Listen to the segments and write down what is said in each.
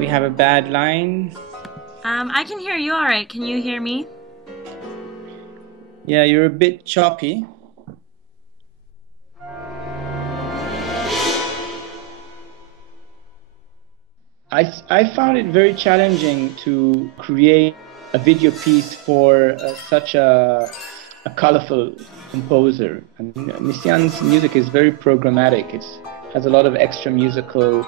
we have a bad line. I can hear you all right. Can you hear me? Yeah, you're a bit choppy. I found it very challenging to create a video piece for such a colorful composer. I mean, Messiaen's music is very programmatic. It has a lot of extra musical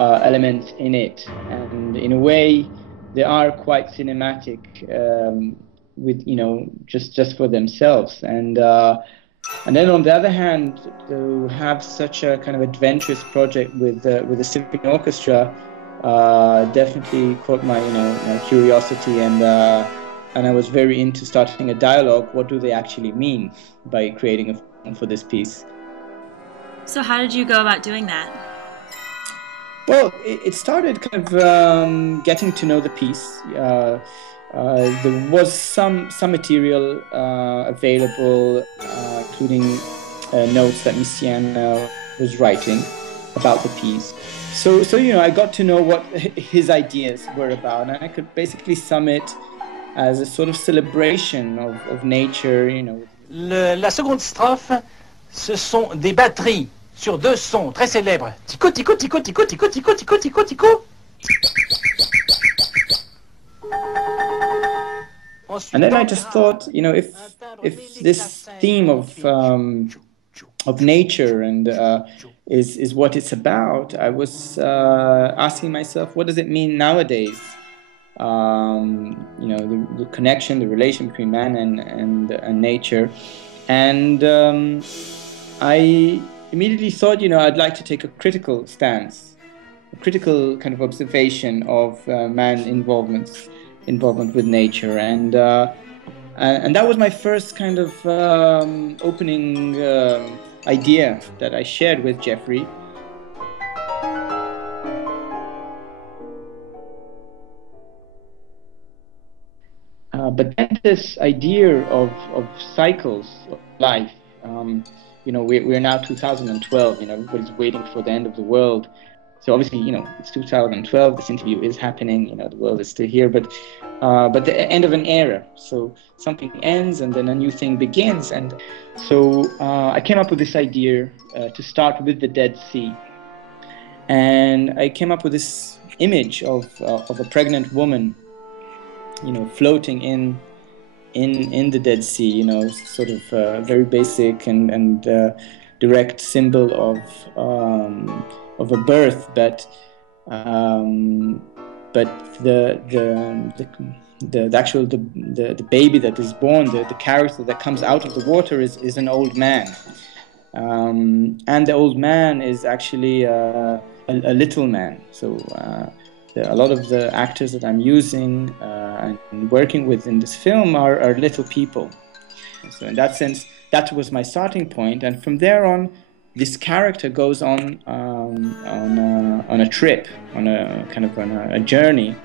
elements in it, and in a way, they are quite cinematic, with just for themselves. And then on the other hand, to have such a kind of adventurous project with the symphony orchestra definitely caught my curiosity, and I was very into starting a dialogue. What do they actually mean by creating a film for this piece? So how did you go about doing that? Well, it started kind of getting to know the piece. There was some material available, including notes that Messiaen was writing about the piece. So I got to know what his ideas were about, and I could basically sum it as a sort of celebration of nature. La seconde strophe, ce sont des batteries sur deux sons très célèbres. Tico, tico, tico, tico, tico, tico, tico, tico, tico. And then I just thought, if this theme of nature and is what it's about, I was asking myself, what does it mean nowadays? The connection, the relation between man and nature. And I immediately thought, I'd like to take a critical stance, a critical kind of observation of man's involvement with nature. And that was my first kind of opening idea that I shared with Jeffrey. But then this idea of cycles of life, we're now 2012, everybody's waiting for the end of the world. So obviously, it's 2012, this interview is happening, the world is still here, but the end of an era. So something ends and then a new thing begins. And so I came up with this idea to start with the Dead Sea. And I came up with this image of a pregnant woman, floating in the Dead Sea, sort of very basic and direct symbol of a birth, but the baby that is born, the character that comes out of the water is an old man, and the old man is actually a little man. So a lot of the actors that I'm using and working with in this film are little people. So in that sense, that was my starting point, and from there on, this character goes on a trip, on a journey.